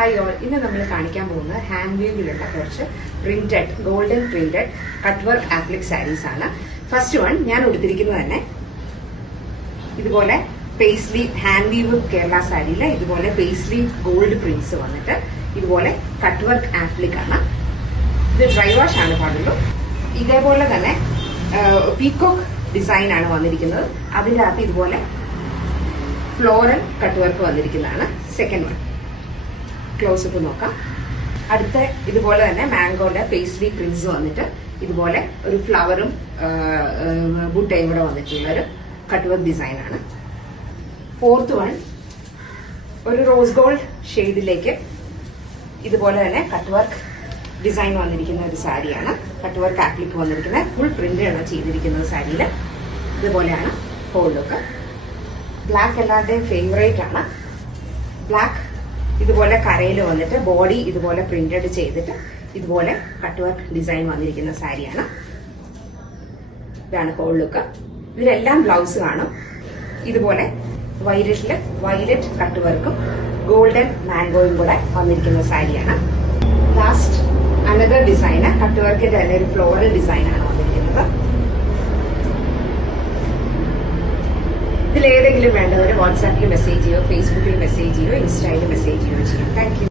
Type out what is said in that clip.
Hi all, ഇന്ന് നമ്മൾ കാണിക്കാൻ പോകുന്നത് ഹാൻഡ് വീവിലുള്ള കുറച്ച് printed golden printed cut work applique saris ആണ്. ഫസ്റ്റ് വൺ ഞാൻ ഉടുത്തിരിക്കുന്നത് തന്നെ ഇതുപോലെ പേസ്ലി ഹാൻഡ് വീവ് കേരള സാരിയില് ഇതുപോലെ പേസ്ലി ഗോൾഡ് പ്രിന്റ്സ് വന്നിട്ട് ഇതുപോലെ കട്ട് വർക്ക് ആപ്ലിക് ആണ്. ഇത് ഡ്രൈ വാഷ് ആണ് പാടുള്ളൂ. ഇതേപോലെ തന്നെ പീകോക്ക് ഡിസൈൻ ആണ് വന്നിരിക്കുന്നത്. അതിന്റെ അകത്ത് ഇതുപോലെ ഫ്ലോറൽ കട്ട് വർക്ക് വന്നിരിക്കുന്നതാണ്. സെക്കൻഡ് വൺ ക്ലോസപ്പ് നോക്കാം. അടുത്ത ഇതുപോലെ തന്നെ മാംഗോന്റെ പേസ്ട്രി പ്രിന്റ്സ് വന്നിട്ട് ഇതുപോലെ ഒരു ഫ്ലവറും ബുട്ടയും കൂടെ വന്നിട്ടുള്ള ഒരു കട്ട് വർക്ക് ഡിസൈൻ ആണ്. ഫോർത്ത് വൺ ഒരു റോസ് ഗോൾഡ് ഷെയ്ഡിലേക്ക് ഇതുപോലെ തന്നെ കട്ട് വർക്ക് ഡിസൈൻ വന്നിരിക്കുന്ന ഒരു സാരിയാണ്. കട്ട് വർക്ക് ആപ്ലിക് വന്നിരിക്കുന്ന ഫുൾ പ്രിന്റ് ആണ് ചെയ്തിരിക്കുന്നത് സാരിയിൽ. ഇതുപോലെയാണ് ഹോൾ ലുക്ക്. ബ്ലാക്ക് എല്ലാവരുടെയും ഫേവറേറ്റ് ആണ്. ബ്ലാക്ക് ഇതുപോലെ കരയിൽ വന്നിട്ട് ബോഡി ഇതുപോലെ പ്രിന്റഡ് ചെയ്തിട്ട് ഇതുപോലെ കട്ട് വർക്ക് ഡിസൈൻ വന്നിരിക്കുന്ന സാരിയാണ്. ഇതാണ് ഹോൾ ലുക്ക്. ഇതിലെല്ലാം ബ്ലൗസ് കാണും. ഇതുപോലെ വയലറ്റ് കട്ട് വർക്കും ഗോൾഡൻ മാംഗോയും കൂടെ വന്നിരിക്കുന്ന സാരിയാണ്. ലാസ്റ്റ് അനദർ ഡിസൈന് കട്ട് വർക്കിന്റെ തന്നെ ഒരു ഫ്ലോറൽ ഡിസൈൻ ആണ് വന്നിരിക്കുന്നത്. ഇതിലേതെങ്കിലും വേണ്ടവർ വാട്സാപ്പിൽ മെസ്സേജ് ചെയ്യോ, ഫേസ്ബുക്കിൽ മെസ്സേജ് ചെയ്യോ, ഇൻസ്റ്റയിൽ മെസ്സേജ് ചെയ്യോ ചെയ്യാം. Thank you.